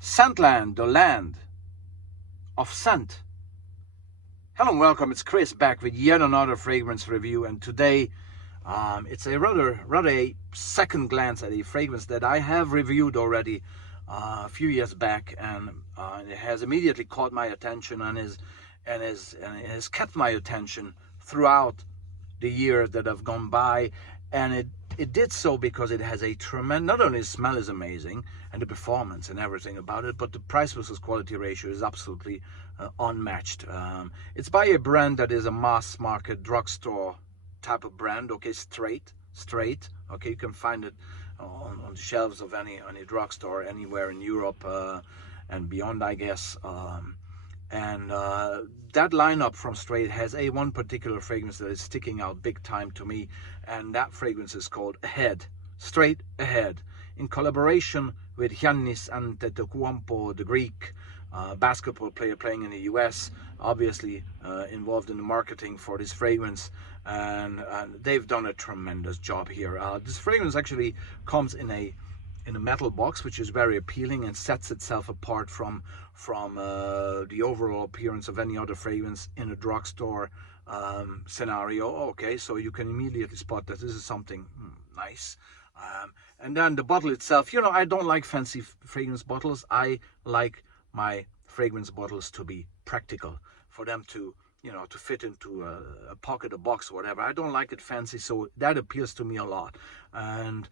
Scentland, the land of scent. Hello and welcome, it's Chris back with yet another fragrance review, and today it's a rather a second glance at a fragrance that I have reviewed already a few years back, and it has immediately caught my attention and has kept my attention throughout the years that have gone by, and it did so because it has a tremendous, not only the smell is amazing and the performance and everything about it, but the price versus quality ratio is absolutely unmatched. It's by a brand that is a mass market drugstore type of brand, okay, Str8, okay, you can find it on the shelves of any drugstore anywhere in Europe and beyond, I guess. And that lineup from Str8 has one particular fragrance that is sticking out big time to me, and that fragrance is called Ahead, Str8 Ahead, in collaboration with Giannis Antetokounmpo, the Greek basketball player playing in the US, obviously involved in the marketing for this fragrance, and they've done a tremendous job here. This fragrance actually comes in a metal box, which is very appealing and sets itself apart from the overall appearance of any other fragrance in a drugstore scenario. Okay, so you can immediately spot that this is something nice. And then the bottle itself, you know, I don't like fancy fragrance bottles. I like my fragrance bottles to be practical, for them to, you know, to fit into a pocket, a box, or whatever. I don't like it fancy, so that appeals to me a lot. And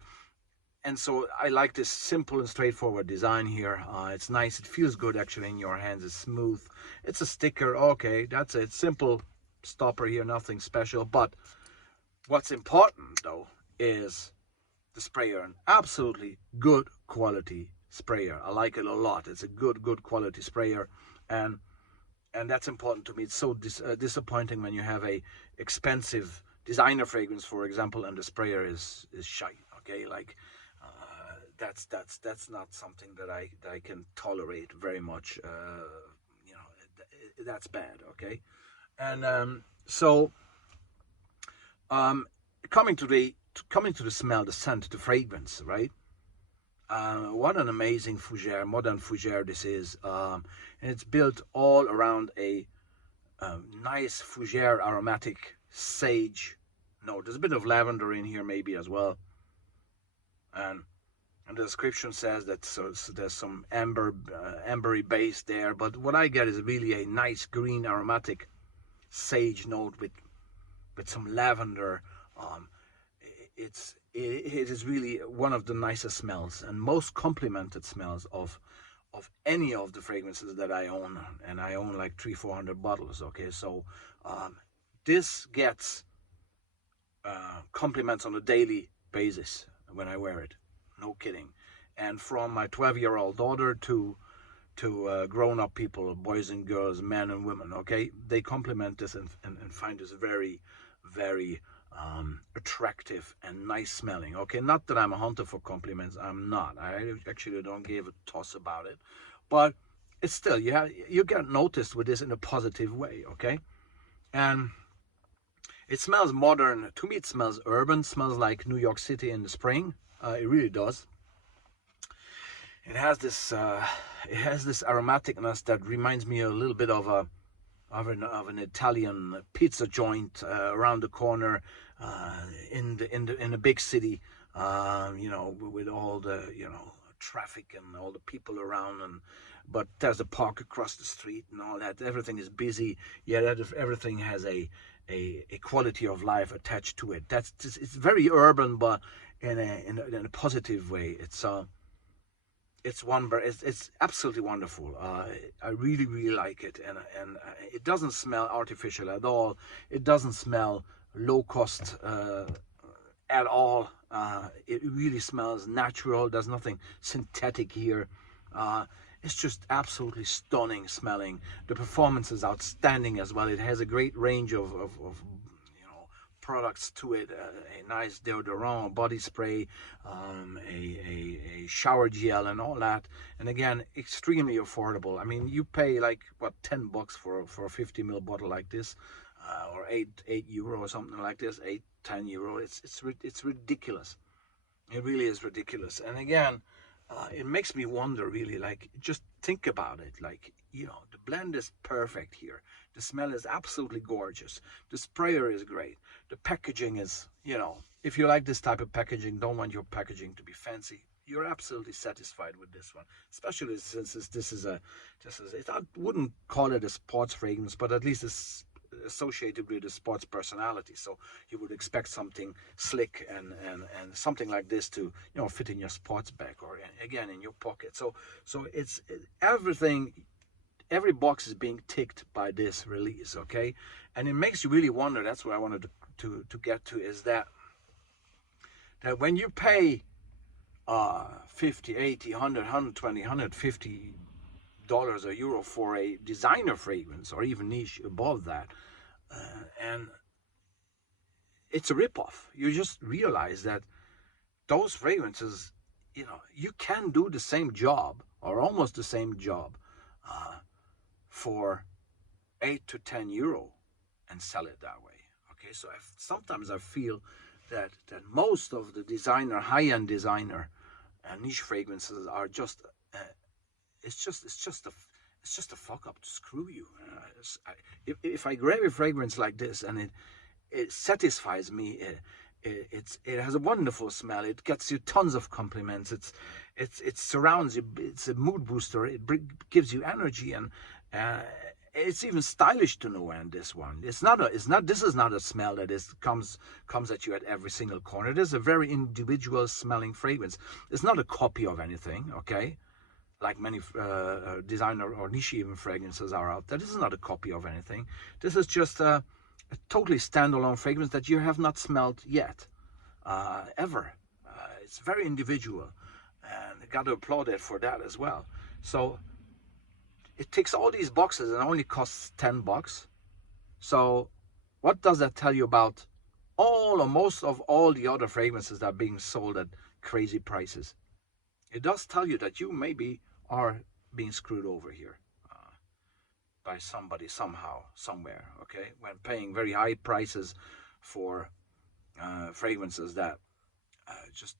so I like this simple and straightforward design here. It's nice. It feels good actually in your hands. It's smooth. It's a sticker. Okay, that's it. Simple stopper here. Nothing special. But what's important though is the sprayer. An absolutely good quality sprayer. I like it a lot. It's a good quality sprayer, and that's important to me. It's so disappointing when you have a expensive designer fragrance, for example, and the sprayer is shite. Okay, like. That's not something that I can tolerate very much. You know, that's bad. Okay, and so coming to the smell, the scent, the fragrance, right? What an amazing fougere, modern fougere this is, and it's built all around a nice fougere aromatic sage note. There's a bit of lavender in here maybe as well, and the description says that so there's some ambery base there, but what I get is really a nice green aromatic sage note with some lavender. It is really one of the nicest smells and most complimented smells of any of the fragrances that I own, and I own like 300-400 bottles. Okay, so this gets compliments on a daily basis when I wear it. No kidding. And from my 12-year-old daughter to grown-up people, boys and girls, men and women, okay, they compliment this and find this very attractive and nice smelling. Okay, not that I'm a hunter for compliments. I'm not. I actually don't give a toss about it, but it's still, you get noticed with this in a positive way. Okay, and it smells modern. To me, it smells urban. Smells like New York City in the spring. It really does. It has this aromaticness that reminds me a little bit of an Italian pizza joint around the corner in a big city. You know, with all the, you know, traffic and all the people around, but there's a park across the street and all that. Everything is busy, yet everything has a quality of life attached to it. It's very urban, but in a positive way. It's absolutely wonderful. I really like it, and it doesn't smell artificial at all. It doesn't smell low cost at all. It really smells natural. There's nothing synthetic here. It's just absolutely stunning smelling. The performance is outstanding as well. It has a great range of products to it. A nice deodorant, body spray, a shower gel, and all that. And again, extremely affordable. I mean, you pay like what, $10 for a 50 ml bottle like this, or 8 euro or something like this, 8-10 euro. It's ridiculous. It really is ridiculous. And again, it makes me wonder, really, like, just think about it. Like, the blend is perfect here. The smell is absolutely gorgeous. The sprayer is great. The packaging is, if you like this type of packaging, don't want your packaging to be fancy, you're absolutely satisfied with this one. Especially since this is I wouldn't call it a sports fragrance, but at least it's associated with a sports personality, so you would expect something slick and something like this to fit in your sports bag, or again in your pocket. So everything, every box is being ticked by this release, okay? And it makes you really wonder. That's what I wanted to get to, is that when you pay 50, 80, 100, 120, 150 dollars or euro for a designer fragrance, or even niche above that, and it's a ripoff. You just realize that those fragrances, you can do the same job, or almost the same job, for 8 to 10 euro and sell it that way. Okay, so sometimes I feel that most of the designer, high-end designer, niche fragrances are just it's just a fuck up to screw you. If I grab a fragrance like this and it satisfies me, it has a wonderful smell. It gets you tons of compliments. It surrounds you. It's a mood booster. It gives you energy, and it's even stylish to no end. This one, this is not a smell that comes at you at every single corner. It is a very individual smelling fragrance. It's not a copy of anything, okay? Like many designer or niche even fragrances are out there. This is not a copy of anything. This is just a totally standalone fragrance that you have not smelled yet, ever. It's very individual, and I got to applaud it for that as well. So it ticks all these boxes and only costs $10. So what does that tell you about all or most of all the other fragrances that are being sold at crazy prices? It does tell you that you maybe are being screwed over here by somebody, somehow, somewhere, okay? When paying very high prices for fragrances that just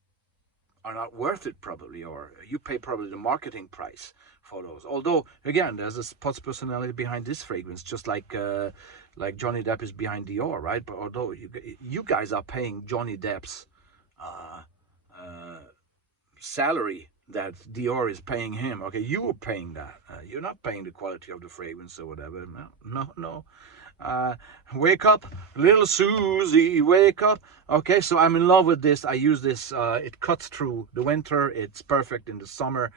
are not worth it, probably, or you pay probably the marketing price for those. Although, again, there's a sports personality behind this fragrance, just like Johnny Depp is behind Dior, right? But although you guys are paying Johnny Depp's salary that Dior is paying him, okay, you are paying that. You're not paying the quality of the fragrance or whatever. No. Wake up, little Susie, wake up. Okay, so I'm in love with this. I use this. It cuts through the winter. It's perfect in the summer.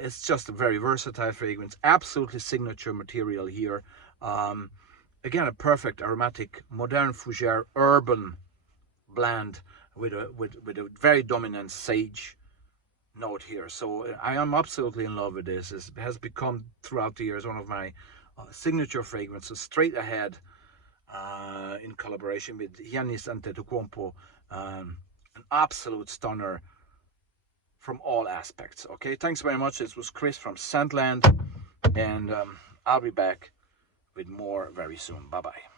It's just a very versatile fragrance. Absolutely signature material here. Again, a perfect aromatic, modern fougere, urban blend with a very dominant sage note here. So I am absolutely in love with this. It has become throughout the years one of my signature fragrances. Str8 Ahead, in collaboration with Giannis Antetokounmpo, an absolute stunner from all aspects. Okay, thanks very much. This was Chris from Scentland, and I'll be back with more very soon. Bye bye.